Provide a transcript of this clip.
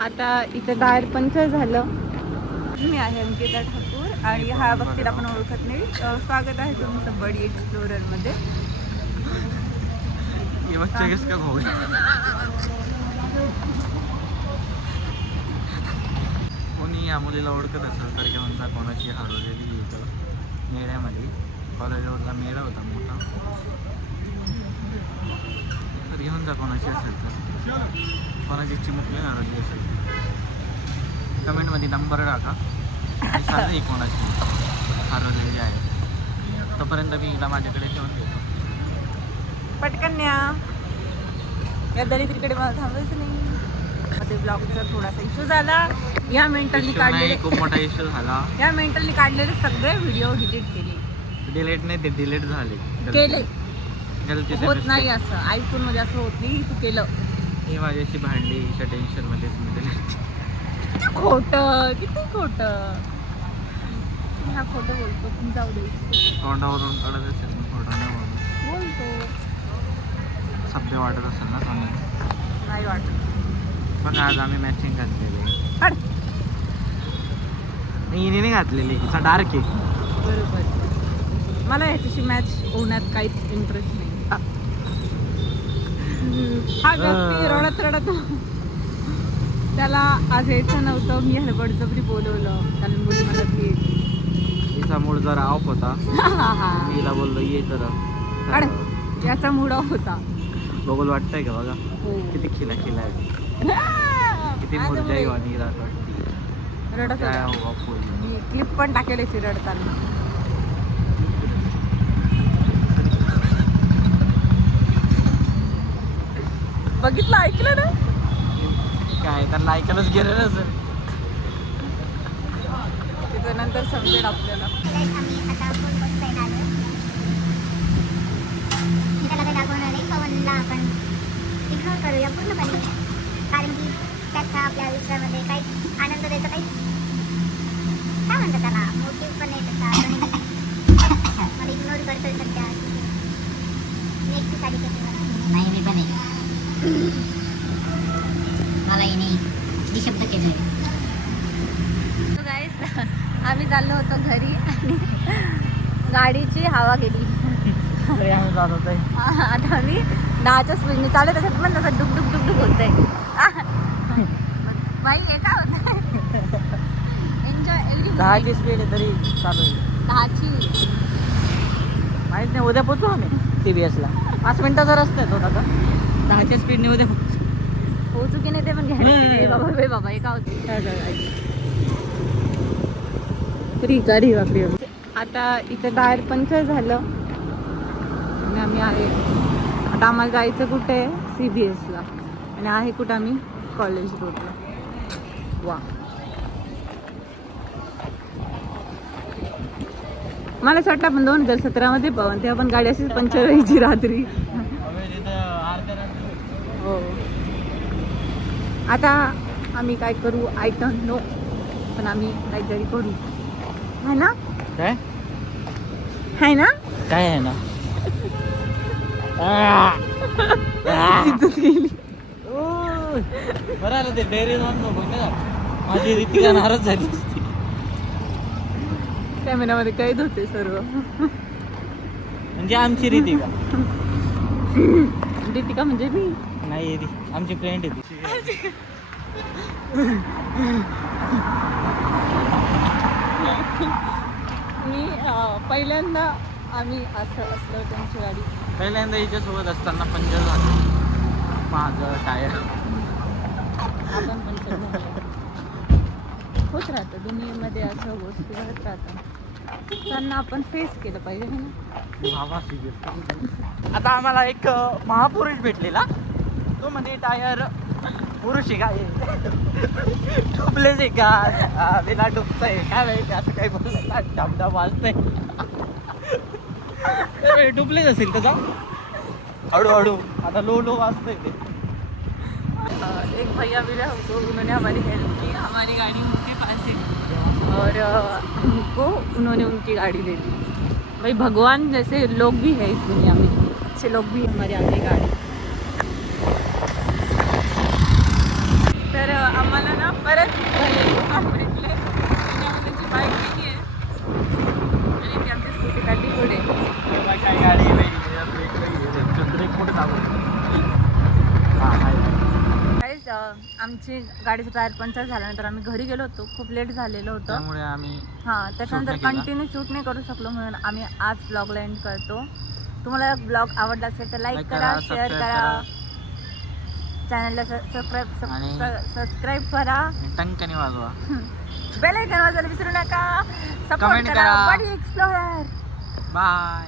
आता इथं tyre puncture झालं. मी आहे अंकिता ठाकूर आणि हा व्यक्तीला आपण ओळखत नाही. स्वागत आहे तुमचं बडी एक्सप्लोरर मध्ये. कोणी या मुलीला ओळखत असेल तर घेऊन जा. कोणाची हरवलेली इथं मेळ्यामध्ये कॉलेजवरचा मेळा होता मोठा, तर घेऊन जा. कोणाची असेल तर, कोणाची चिमुकली हरवली असेल कमेंटमध्ये नंबर टाका आणि सांगा ही कोणाची हरवलेली आहे. तोपर्यंत मी हिला माझ्याकडे ठेवून देतो. पटकन या दलितरीकडे मला थांबायचं नाही. मध्ये ब्लॉगचा थोडासा इश्यू झाला. या मेंटलनी काढलेले खूप मोठा इश्यू झाला. या मेंटलनी काढलेले सगळे व्हिडिओ डिलीट केले. डिलीट नाही, ते डिलीट झाले. होत नाही असं आयफोन मध्ये, असं होत नाही. तू केलं. ही माझ्याशी भांडली, हिच्या टेन्शन मध्येच मी डिलीट. किती खोटं, किती खोटं. हा खोटं बोलतो. तुम्ही जाऊ दे. तोंडावरून काढत असेल मी, खोटं नाही बोलतो. सभ्य वाटत असेल ना तुम्ही? नाही वाटत. पण आज आम्ही मॅचिंग घातलेली. हट. हिने नाही घातलेली, हिचा डार्क आहे. बरोबर. मला ह्याच्याशी मॅच होण्यात काहीच इंटरेस्ट नाही. हा व्यक्ती रडत रडत, त्याला आज यायचं नव्हतं. मी ह्याला बळजबरी बोलवलं. त्याला बोलली मला भेट. हिचा मूड जरा ऑफ होता. मी हिला बोललो ये जरा. याचा मूड ऑफ होता. बघून वाटतंय का बघा किती खिला खिला आहे, किती मुरजाई वाणी रडत होता. मी क्लिप पण टाकेल याची रडताना. बघितलं, ऐकलं ना काय, त्यांना ऐकायलाच गेलं ना सर. तिथं नंतर समजेल आपल्याला. आपण इग्नोर करूया पूर्णपणे, कारण की त्याचा आपल्या आयुष्यामध्ये काही आनंद द्यायचा काही काय म्हणतात त्याला मोटिव्ह पण नाही त्याचा. मला इग्नोर करतोय सध्या. मी एकटी साडी करते. नाही मी पण मला येणे शब्द केले. गाईस, आम्ही चाललो होतो घरी आणि गाडीची हवा गेली. आम्ही जात होतो. आता आम्ही 10च्या स्पीडने चालू, त्याच्यात पण तसं डुक डुक डुक डुक होत आहे. बाई हे काय होत आहे. Enjoy every. 10ची स्पीड आहे तरी चालू आहे. 10ची माहीत नाही, उद्या पोचू आम्ही CBSला. 5 मिनिटाचा रस्ता आहे थोडासा. 10च्या स्पीडने उद्या पोहोचू की नाही ते पण घ्यायला. बाबा बे बाबा हे काय होतं. आता इथं टायर पंक्चर झालं आणि आम्ही आहे. आता आम्हाला जायचं कुठे आहे? CBSला. आणि आहे कुठं आम्ही? कॉलेज रोडला. वा, मला असं वाटतं आपण 2017 मध्ये पाहून तेव्हा पण गाडी अशीच पंक्चर व्हायची रात्री. हो. आता आम्ही काय करू आय डोंट नो, पण आम्ही काहीतरी करू. है ना? काय है ना? काय आहे ना? इज्जत गेली. बरं आलं ते डेअरी जाऊन नको ना, माझी रितिका नाराज झाली असती. कॅमेरामध्ये कैद होते सर्व. म्हणजे आमची रितिका. रितिका म्हणजे मी नाही, आमची फ्रेंड आहे ती. मी पहिल्यांदा आम्ही असं असलं त्यांची गाडी. पहिल्यांदा हिच्यासोबत असताना पंचर झालं माझं टायर. आपण पंचर झालं. होत राहतं दुनियेमध्ये, असं गोष्टी घडत राहतात. त्यांना आपण फेस केलं पाहिजे है ना. आता आम्हाला एक महापुरुष भेटलेला. तो मध्ये टायर पुरुष आहे का, टुपलेच आहे का, बिना टुपचं आहे काय माहिती, असं काही बोललं डाबडा वाजतंय. टुपलेच असेल त्याचा हळूहळू. आता लो लो वाजतंय ते. एक भैया मिला हमको, उन्होंने हमारी हेल्प की. हमारी गाड़ी उनके पास है और हमको उन्होंने उनकी गाड़ी दे दी. भाई भगवान जैसे लोग भी है इस दुनिया में, अच्छे लोग भी हमारे आगे गाड़ी. साठी पुढे. काय गाडी ब्रेक कुठे चालू काहीच आमची गाडीचं टायर पंक्चर झाल्यानंतर आम्ही घरी गेलो होतो. खूप लेट झालेलं होतं, त्यामुळे आम्ही हां. त्याच्यानंतर shoot नाही केलं. कंटिन्यू शूट नाही करू शकलो, म्हणून आम्ही आज ब्लॉगला एंड करतो. तुम्हाला ब्लॉग आवडला असेल तर लाईक करा, शेअर करा, चॅनलला आणि सबस्क्राईब करा, टंकनी वाजवा, बेल आयकॉन वाजवायला विसरू नका, सपोर्ट Comment करा करा. Body explorer. बाय.